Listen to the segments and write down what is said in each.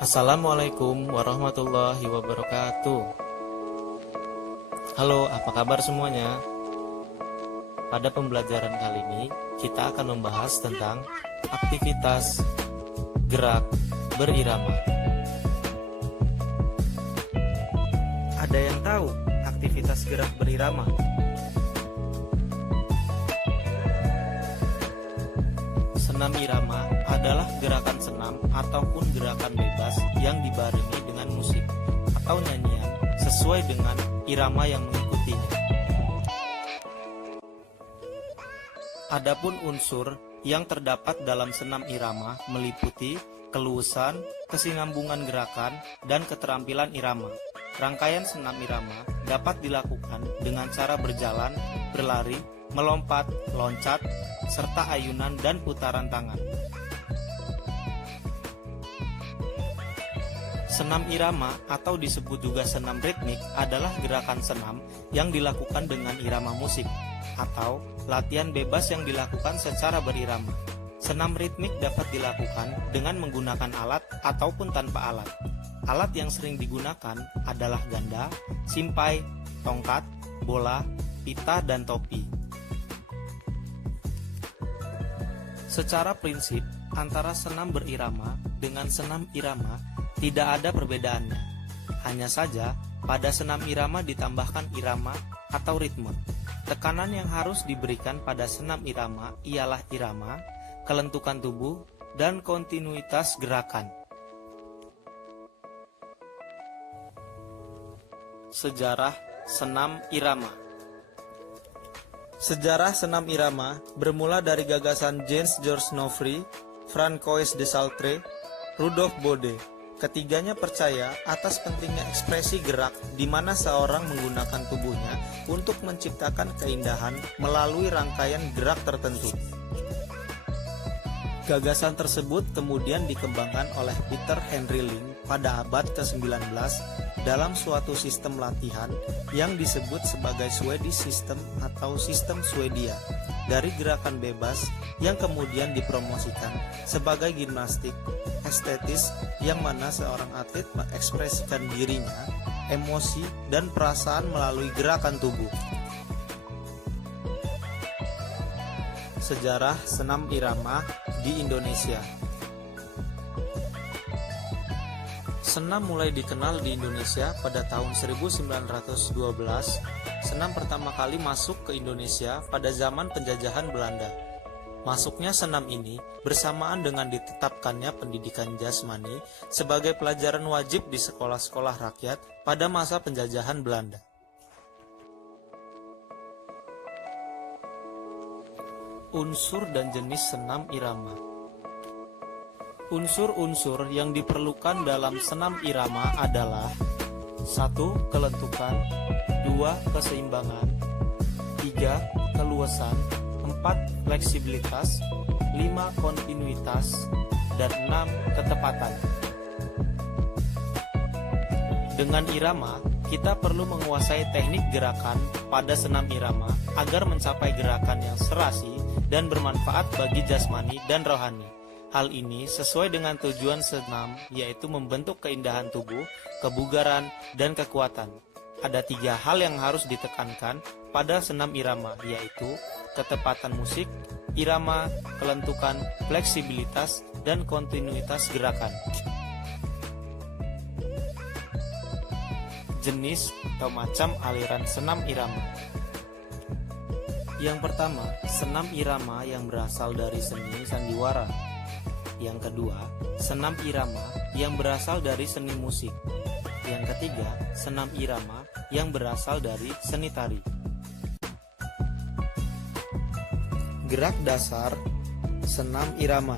Assalamualaikum warahmatullahi wabarakatuh. Halo, apa kabar semuanya? Pada pembelajaran kali ini, kita akan membahas tentang aktivitas gerak berirama. Ada yang tahu aktivitas gerak berirama? Senam irama adalah gerakan senam ataupun gerakan bebas yang dibarengi dengan musik atau nyanyian sesuai dengan irama yang mengikutinya. Adapun unsur yang terdapat dalam senam irama meliputi keluasan, kesinambungan gerakan, dan keterampilan irama. Rangkaian senam irama dapat dilakukan dengan cara berjalan, berlari, melompat, loncat, serta ayunan dan putaran tangan. Senam irama atau disebut juga senam ritmik adalah gerakan senam yang dilakukan dengan irama musik atau latihan bebas yang dilakukan secara berirama. Senam ritmik dapat dilakukan dengan menggunakan alat ataupun tanpa alat. Alat yang sering digunakan adalah ganda, simpai, tongkat, bola, pita, dan topi. Secara prinsip, antara senam berirama dengan senam irama tidak ada perbedaannya. Hanya saja, pada senam irama ditambahkan irama atau ritme. Tekanan yang harus diberikan pada senam irama ialah irama, kelentukan tubuh, dan kontinuitas gerakan. Sejarah senam irama. Sejarah senam irama bermula dari gagasan Jean-Georges Nofri, Francois de Saltre, Rudolf Bode. Ketiganya percaya atas pentingnya ekspresi gerak di mana seorang menggunakan tubuhnya untuk menciptakan keindahan melalui rangkaian gerak tertentu. Gagasan tersebut kemudian dikembangkan oleh Peter Henry Ling pada abad ke-19 dalam suatu sistem latihan yang disebut sebagai Swedish System atau sistem Swedia dari gerakan bebas yang kemudian dipromosikan sebagai gimnastik estetis yang mana seorang atlet mengekspresikan dirinya, emosi, dan perasaan melalui gerakan tubuh. Sejarah senam irama di Indonesia. Senam mulai dikenal di Indonesia pada tahun 1912. Senam pertama kali masuk ke Indonesia pada zaman penjajahan Belanda. Masuknya senam ini bersamaan dengan ditetapkannya pendidikan jasmani sebagai pelajaran wajib di sekolah-sekolah rakyat pada masa penjajahan Belanda. Unsur dan jenis senam irama. Unsur-unsur yang diperlukan dalam senam irama adalah 1. Kelentukan, 2. Keseimbangan, 3. Keluasan, 4. Fleksibilitas, 5. Kontinuitas, dan 6. Ketepatan. Dengan irama, kita perlu menguasai teknik gerakan pada senam irama agar mencapai gerakan yang serasi dan bermanfaat bagi jasmani dan rohani. Hal ini sesuai dengan tujuan senam, yaitu membentuk keindahan tubuh, kebugaran, dan kekuatan. Ada 3 hal yang harus ditekankan pada senam irama, yaitu ketepatan musik, irama, kelentukan, fleksibilitas, dan kontinuitas gerakan. Jenis atau macam aliran senam irama. Yang pertama, senam irama yang berasal dari seni sandiwara. Yang kedua, senam irama yang berasal dari seni musik. Yang ketiga, senam irama yang berasal dari seni tari. Gerak dasar senam irama.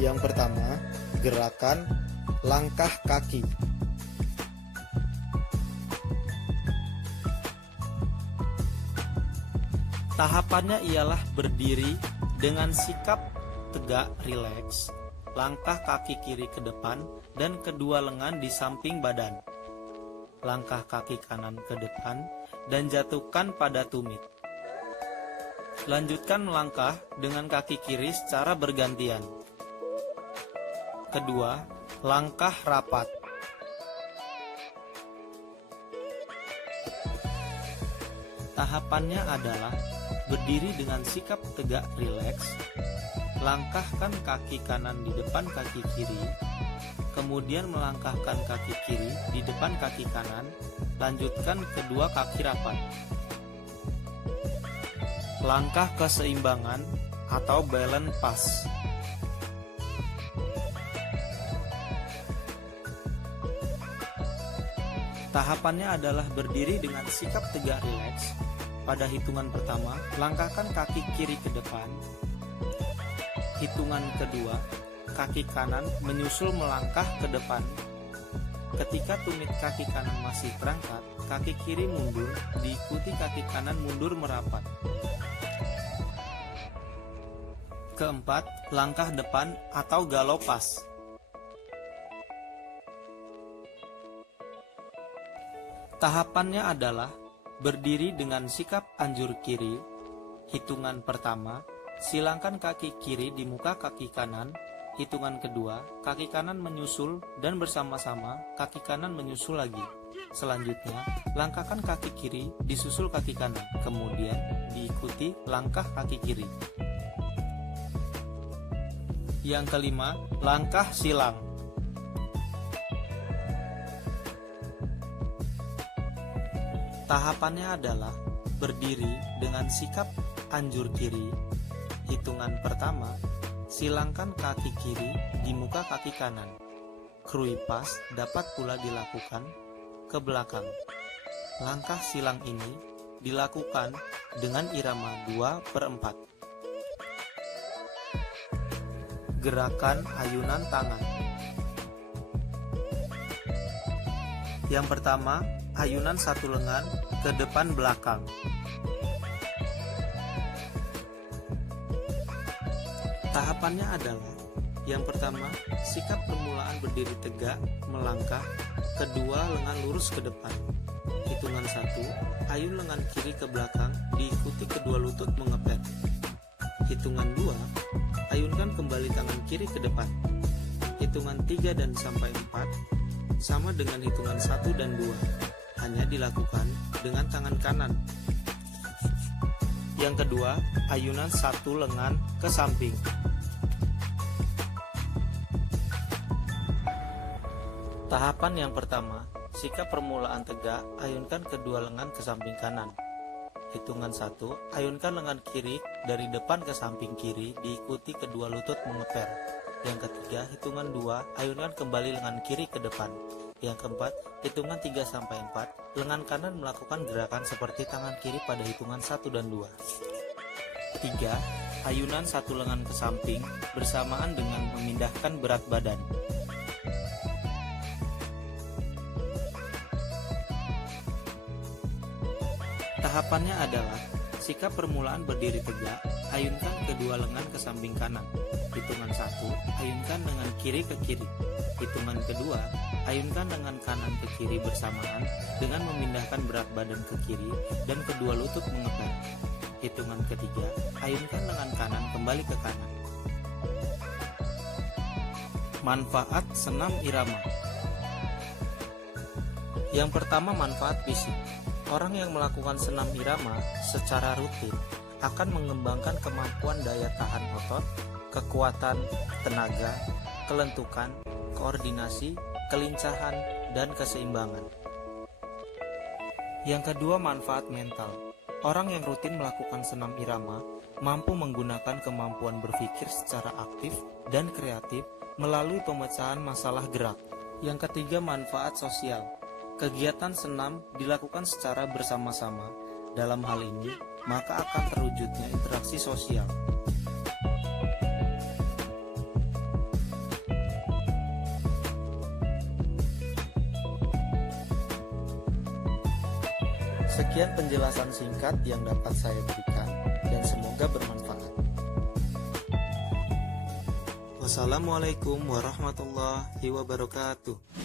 Yang pertama, gerakan langkah kaki. Tahapannya ialah berdiri dengan sikap tegak rileks, langkah kaki kiri ke depan dan kedua lengan di samping badan. Langkah kaki kanan ke depan dan jatuhkan pada tumit. Lanjutkan melangkah dengan kaki kiri secara bergantian. Kedua, langkah rapat. Tahapannya adalah berdiri dengan sikap tegak rileks, langkahkan kaki kanan di depan kaki kiri, kemudian melangkahkan kaki kiri di depan kaki kanan, lanjutkan kedua kaki rapat. Langkah keseimbangan atau balance pass. Tahapannya adalah berdiri dengan sikap tegak rileks. Pada hitungan pertama, langkahkan kaki kiri ke depan. Hitungan kedua, kaki kanan menyusul melangkah ke depan. Ketika tumit kaki kanan masih terangkat, kaki kiri mundur, diikuti kaki kanan mundur merapat. Keempat, langkah depan atau galopas. Tahapannya adalah berdiri dengan sikap anjur kiri. Hitungan pertama, silangkan kaki kiri di muka kaki kanan. Hitungan kedua, kaki kanan menyusul dan bersama-sama kaki kanan menyusul lagi. Selanjutnya, langkahkan kaki kiri disusul kaki kanan, kemudian diikuti langkah kaki kiri. Yang kelima, langkah silang. Tahapannya adalah berdiri dengan sikap anjur kiri. Hitungan pertama, silangkan kaki kiri di muka kaki kanan. Krui pas dapat pula dilakukan ke belakang. Langkah silang ini dilakukan dengan irama 2/4. Gerakan ayunan tangan. Yang pertama, ayunan satu lengan ke depan belakang. Tahapannya adalah yang pertama, sikap permulaan berdiri tegak, melangkah, kedua lengan lurus ke depan. Hitungan 1, ayun lengan kiri ke belakang, diikuti kedua lutut mengepet. Hitungan 2, ayunkan kembali tangan kiri ke depan. Hitungan 3 dan sampai 4 sama dengan hitungan 1 dan 2. Hanya dilakukan dengan tangan kanan. Yang kedua, ayunan satu lengan ke samping. Tahapan yang pertama, sikap permulaan tegak, ayunkan kedua lengan ke samping kanan. Hitungan 1, ayunkan lengan kiri dari depan ke samping kiri, diikuti kedua lutut mengeper. Yang ketiga, hitungan 2, ayunkan kembali lengan kiri ke depan. Yang keempat, hitungan 3 sampai 4, lengan kanan melakukan gerakan seperti tangan kiri pada hitungan 1 dan 2. 3. Ayunan satu lengan ke samping bersamaan dengan memindahkan berat badan. Tahapannya adalah sikap permulaan berdiri tegak, ayunkan kedua lengan ke samping kanan. Hitungan 1, ayunkan lengan kiri ke kiri. Hitungan kedua, ayunkan lengan kanan ke kiri bersamaan dengan memindahkan berat badan ke kiri dan kedua lutut mengepet. Hitungan ketiga, ayunkan lengan kanan kembali ke kanan. Manfaat senam irama. Yang pertama, manfaat fisik. Orang yang melakukan senam irama secara rutin akan mengembangkan kemampuan daya tahan otot, kekuatan, tenaga, kelentukan, koordinasi, kelincahan, dan keseimbangan. Yang kedua, manfaat mental. Orang yang rutin melakukan senam irama mampu menggunakan kemampuan berpikir secara aktif dan kreatif melalui pemecahan masalah gerak. Yang ketiga, manfaat sosial. Kegiatan senam dilakukan secara bersama-sama. Dalam hal ini, maka akan terwujudnya interaksi sosial. Sekian penjelasan singkat yang dapat saya berikan dan semoga bermanfaat. Wassalamualaikum warahmatullahi wabarakatuh.